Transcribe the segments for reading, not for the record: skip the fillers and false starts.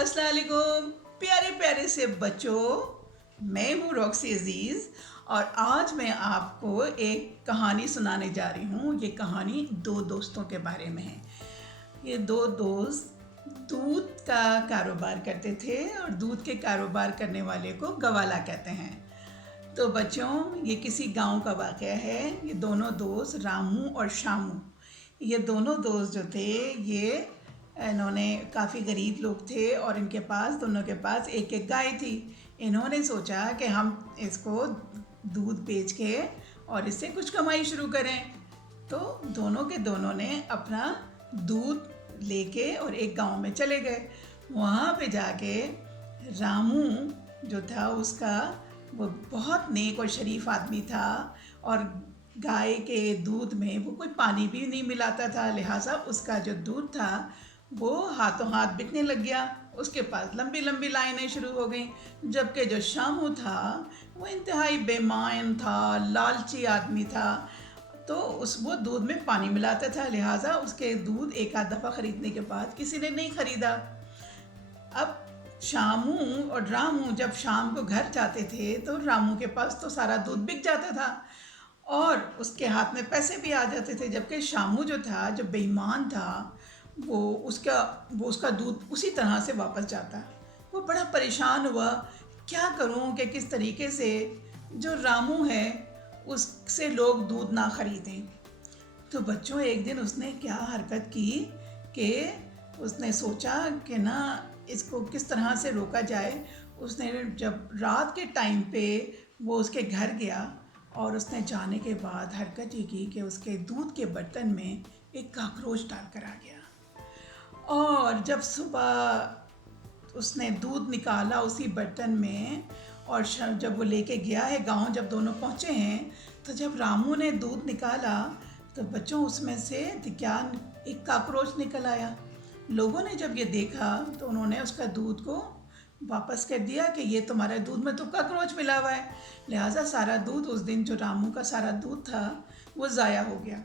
अस्सलाम वालेकुम प्यारे प्यारे से बच्चों। मैं हूँ रॉक्सी अज़ीज़ और आज मैं आपको एक कहानी सुनाने जा रही हूँ। ये कहानी दो दोस्तों के बारे में है। ये दो दोस्त दूध का कारोबार करते थे और दूध के कारोबार करने वाले को गवाला कहते हैं। तो बच्चों, ये किसी गांव का वाक़या है। ये दोनों दोस्त रामू और शामू, ये दोनों दोस्त जो थे ये इन्होंने काफ़ी गरीब लोग थे और इनके पास दोनों के पास एक एक गाय थी। इन्होंने सोचा कि हम इसको दूध बेच के और इससे कुछ कमाई शुरू करें। तो दोनों के दोनों ने अपना दूध लेके और एक गांव में चले गए। वहाँ पे जाके रामू जो था उसका वो बहुत नेक और शरीफ आदमी था और गाय के दूध में वो कोई पानी भी नहीं मिलाता था, लिहाजा उसका जो दूध था वो हाथों हाथ बिकने लग गया। उसके पास लंबी लंबी लाइनें शुरू हो गई। जबकि जो शामू था वो इंतहाई बेईमान था, लालची आदमी था। तो वो दूध में पानी मिलाता था, लिहाजा उसके दूध एक आध दफ़ा ख़रीदने के बाद किसी ने नहीं ख़रीदा। अब शामू और रामू जब शाम को घर जाते थे तो रामू के पास तो सारा दूध बिक जाता था और उसके हाथ में पैसे भी आ जाते थे। जबकि शामू जो था, जो बेईमान था, वो उसका दूध उसी तरह से वापस जाता। वो बड़ा परेशान हुआ, क्या करूं कि किस तरीके से जो रामू है उससे लोग दूध ना ख़रीदें। तो बच्चों, एक दिन उसने क्या हरकत की कि उसने सोचा कि ना इसको किस तरह से रोका जाए। उसने जब रात के टाइम पे वो उसके घर गया और उसने जाने के बाद हरकत ये की कि उसके दूध के बर्तन में एक काकरोच डाल कर आ गया। और जब सुबह उसने दूध निकाला उसी बर्तन में और जब वो लेके गया है गांव, जब दोनों पहुंचे हैं, तो जब रामू ने दूध निकाला तो बच्चों उसमें से क्या एक काकरोच निकल आया। लोगों ने जब ये देखा तो उन्होंने उसका दूध को वापस कर दिया कि ये तुम्हारे दूध में तो काकरोच मिला हुआ है। लिहाजा सारा दूध, उस दिन जो रामू का सारा दूध था वो ज़ाया हो गया।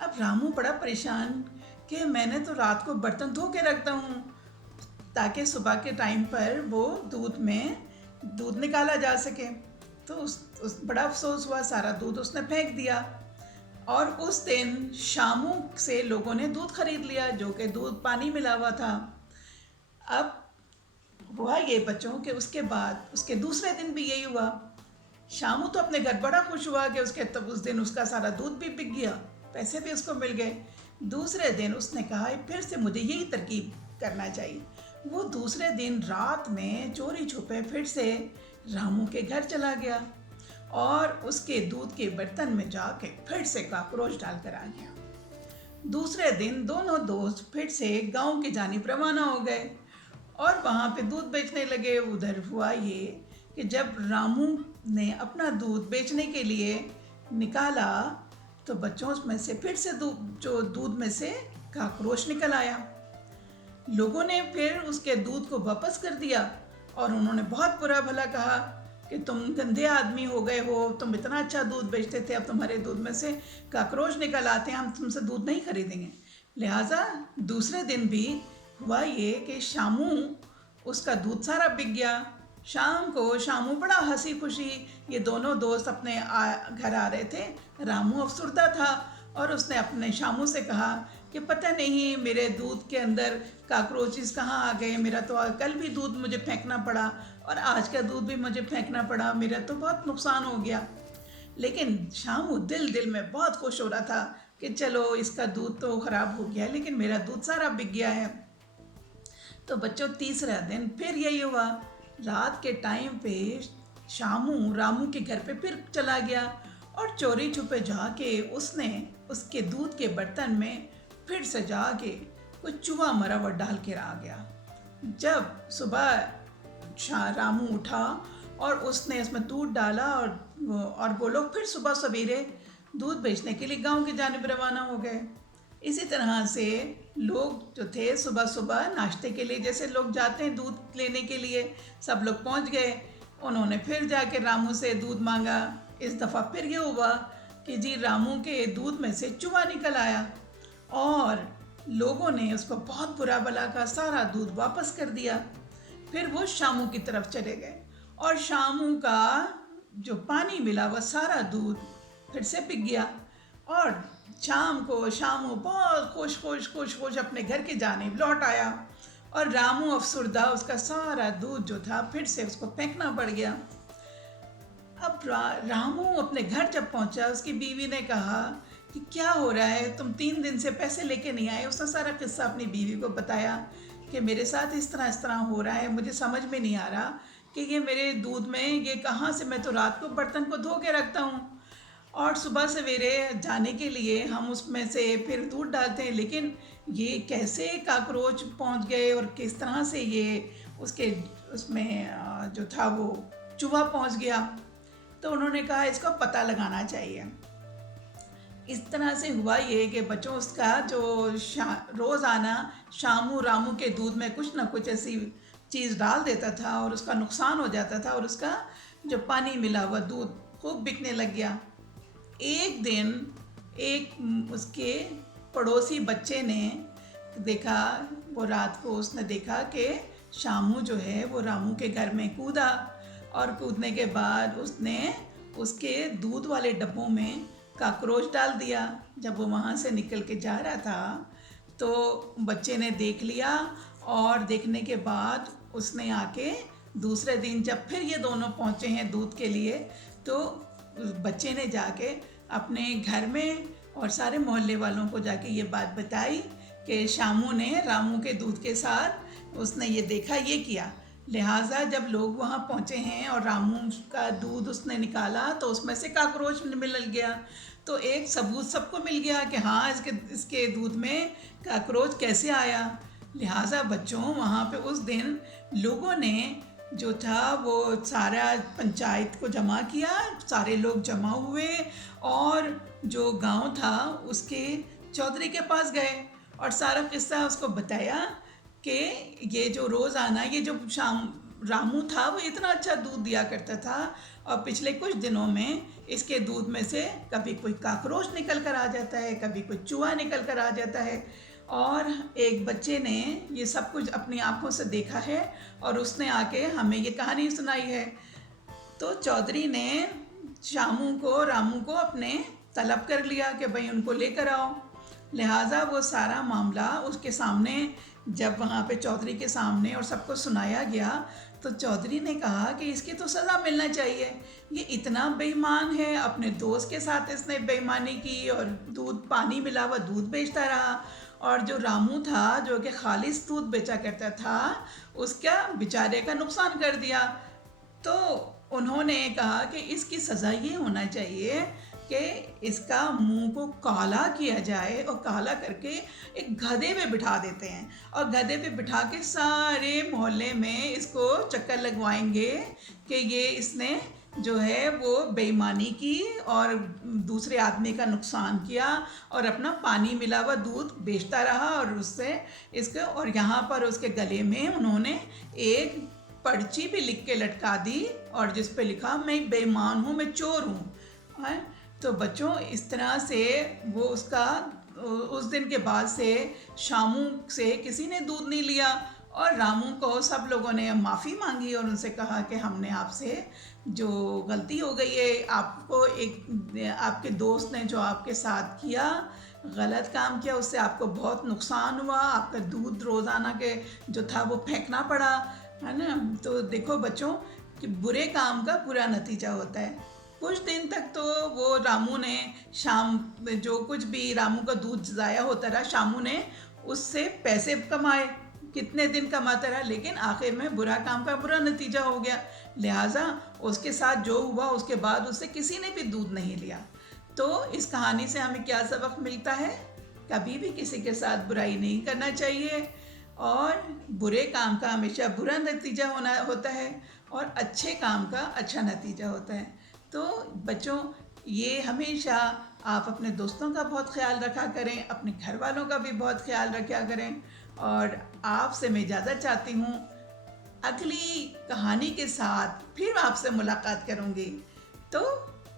अब रामू बड़ा परेशान कि मैंने तो रात को बर्तन धो के रखता हूँ ताकि सुबह के टाइम पर वो दूध में दूध निकाला जा सके। तो उस बड़ा अफसोस हुआ, सारा दूध उसने फेंक दिया। और उस दिन शामू से लोगों ने दूध खरीद लिया जो कि दूध पानी मिला हुआ था। अब हुआ ये बच्चों कि उसके बाद उसके दूसरे दिन भी यही हुआ। शामू तो अपने घर बड़ा खुश हुआ कि उसके तब उस दिन उसका सारा दूध भी बिक गया, पैसे भी उसको मिल गए। दूसरे दिन उसने कहा फिर से मुझे यही तरकीब करना चाहिए। वो दूसरे दिन रात में चोरी छुपे फिर से रामू के घर चला गया और उसके दूध के बर्तन में जाके फिर से काकरोच डालकर आ गया। दूसरे दिन दोनों दोस्त फिर से गांव की जानिब रवाना हो गए और वहाँ पे दूध बेचने लगे। उधर हुआ ये कि जब रामू ने अपना दूध बेचने के लिए निकाला तो बच्चों उसमें से फिर से दूध में से काकरोच निकल आया। लोगों ने फिर उसके दूध को वापस कर दिया और उन्होंने बहुत बुरा भला कहा कि तुम गंदे आदमी हो गए हो, तुम इतना अच्छा दूध बेचते थे, अब तुम्हारे दूध में से काकरोच निकल आते हैं, हम तुमसे दूध नहीं खरीदेंगे। लिहाजा दूसरे दिन भी हुआ ये कि शामू उसका दूध सारा बिक गया। शाम को शामू बड़ा हंसी खुशी, ये दोनों दोस्त अपने घर आ रहे थे। रामू अफसुर्दा था और उसने अपने शामू से कहा कि पता नहीं मेरे दूध के अंदर काकरोचेस कहाँ आ गए, मेरा तो कल भी दूध मुझे फेंकना पड़ा और आज का दूध भी मुझे फेंकना पड़ा, मेरा तो बहुत नुकसान हो गया। लेकिन शामू दिल में बहुत खुश हो रहा था कि चलो इसका दूध तो ख़राब हो गया लेकिन मेरा दूध सारा बिक गया है। तो बच्चों, तीसरा दिन फिर यही हुआ। रात के टाइम पे शामू रामू के घर पे फिर चला गया और चोरी छुपे जाके उसने उसके दूध के बर्तन में फिर से जाके कुछ चूहा मरा हुआ डाल के आ गया। जब सुबह रामू उठा और उसने इसमें दूध डाला और वो लोग फिर सुबह सवेरे दूध बेचने के लिए गांव की जानिब रवाना हो गए। इसी तरह से लोग जो थे सुबह सुबह नाश्ते के लिए जैसे लोग जाते हैं दूध लेने के लिए, सब लोग पहुंच गए। उन्होंने फिर जाके रामू से दूध मांगा। इस दफ़ा फिर ये हुआ कि जी रामू के दूध में से चूहा निकल आया और लोगों ने उसको बहुत बुरा भला कहा, सारा दूध वापस कर दिया। फिर वो शामू की तरफ चले गए और शामू का जो पानी मिला वह सारा दूध फिर से पिघ गया। और शाम को शामू बहुत खुश खुश खुश खुश अपने घर की जानिब लौट आया और रामू अफसुर्दा, उसका सारा दूध जो था फिर से उसको फेंकना पड़ गया। अब रामू अपने घर जब पहुंचा, उसकी बीवी ने कहा कि क्या हो रहा है, तुम 3 दिन से पैसे लेके नहीं आए। उसने सारा किस्सा अपनी बीवी को बताया कि मेरे साथ इस तरह हो रहा है, मुझे समझ में नहीं आ रहा कि ये मेरे दूध में ये कहाँ से, मैं तो रात को बर्तन को धो के रखता हूँ और सुबह सवेरे जाने के लिए हम उसमें से फिर दूध डालते हैं, लेकिन ये कैसे काकरोच पहुँच गए और किस तरह से ये उसके उसमें जो था वो चूहा पहुँच गया। तो उन्होंने कहा इसको पता लगाना चाहिए। इस तरह से हुआ ये कि बच्चों, उसका जो रोज़ाना शामू रामू के दूध में कुछ ना कुछ ऐसी चीज़ डाल देता था और उसका नुकसान हो जाता था और उसका जो पानी मिला हुआ दूध खूब बिकने लग गया। एक दिन एक उसके पड़ोसी बच्चे ने देखा, वो रात को उसने देखा कि शामू जो है वो रामू के घर में कूदा और कूदने के बाद उसने उसके दूध वाले डब्बों में काकरोच डाल दिया। जब वो वहाँ से निकल के जा रहा था तो बच्चे ने देख लिया और देखने के बाद उसने आके दूसरे दिन जब फिर ये दोनों पहुँचे हैं दूध के लिए, तो बच्चे ने जाके अपने घर में और सारे मोहल्ले वालों को जाके ये बात बताई कि शामू ने रामू के दूध के साथ उसने ये देखा, ये किया। लिहाजा जब लोग वहाँ पहुँचे हैं और रामू का दूध उसने निकाला तो उसमें से काकरोच मिल गया। तो एक सबूत सबको मिल गया कि हाँ, इसके दूध में काकरोच कैसे आया। लिहाजा बच्चों, वहाँ पे उस दिन लोगों ने जो था वो सारा पंचायत को जमा किया, सारे लोग जमा हुए और जो गांव था उसके चौधरी के पास गए और सारा किस्सा उसको बताया कि ये जो रोज़ाना ये जो रामू था वो इतना अच्छा दूध दिया करता था और पिछले कुछ दिनों में इसके दूध में से कभी कोई काकरोच निकल कर आ जाता है, कभी कोई चूहा निकल कर आ जाता है। और एक बच्चे ने ये सब कुछ अपनी आंखों से देखा है और उसने आके हमें ये कहानी सुनाई है। तो चौधरी ने शामू को रामू को अपने तलब कर लिया कि भाई उनको लेकर आओ। लिहाजा वो सारा मामला उसके सामने, जब वहाँ पे चौधरी के सामने और सबको सुनाया गया, तो चौधरी ने कहा कि इसकी तो सज़ा मिलना चाहिए, ये इतना बेईमान है, अपने दोस्त के साथ इसने बेईमानी की और दूध, पानी मिला हुआ दूध बेचता रहा और जो रामू था जो कि खालिस दूध बेचा करता था उसका बेचारे का नुकसान कर दिया। तो उन्होंने कहा कि इसकी सज़ा ये होना चाहिए कि इसका मुंह को काला किया जाए और काला करके एक गधे पे बिठा देते हैं और गधे पे बिठा के सारे मोहल्ले में इसको चक्कर लगवाएंगे कि ये इसने जो है वो बेईमानी की और दूसरे आदमी का नुकसान किया और अपना पानी मिला हुआ दूध बेचता रहा और उससे इसके, और यहाँ पर उसके गले में उन्होंने एक पर्ची भी लिख के लटका दी और जिस पे लिखा मैं बेईमान हूँ, मैं चोर हूँ। तो बच्चों, इस तरह से वो उसका उस दिन के बाद से शामू से किसी ने दूध नहीं लिया और रामू को सब लोगों ने माफ़ी मांगी और उनसे कहा कि हमने आपसे जो गलती हो गई है, आपको एक आपके दोस्त ने जो आपके साथ किया, गलत काम किया, उससे आपको बहुत नुकसान हुआ, आपका दूध रोज़ाना के जो था वो फेंकना पड़ा, है ना। तो देखो बच्चों कि बुरे काम का बुरा नतीजा होता है। कुछ दिन तक तो वो रामू ने शाम जो कुछ भी रामू का दूध ज़ाया होता रहा, शामू ने उससे पैसे कमाए, कितने दिन कमाता रहा, लेकिन आखिर में बुरा काम का बुरा नतीजा हो गया। लिहाजा उसके साथ जो हुआ उसके बाद उससे किसी ने भी दूध नहीं लिया। तो इस कहानी से हमें क्या सबक मिलता है? कभी भी किसी के साथ बुराई नहीं करना चाहिए और बुरे काम का हमेशा बुरा नतीजा होता है और अच्छे काम का अच्छा नतीजा होता है। तो बच्चों, ये हमेशा आप अपने दोस्तों का बहुत ख्याल रखा करें, अपने घर वालों का भी बहुत ख्याल रखा करें और आपसे मैं इजाज़त चाहती हूँ। अगली कहानी के साथ फिर आपसे मुलाकात करूँगी, तो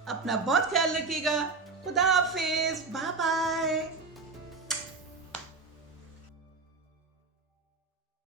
अपना बहुत ख्याल रखिएगा। खुदा हाफिज़, बाय बाय।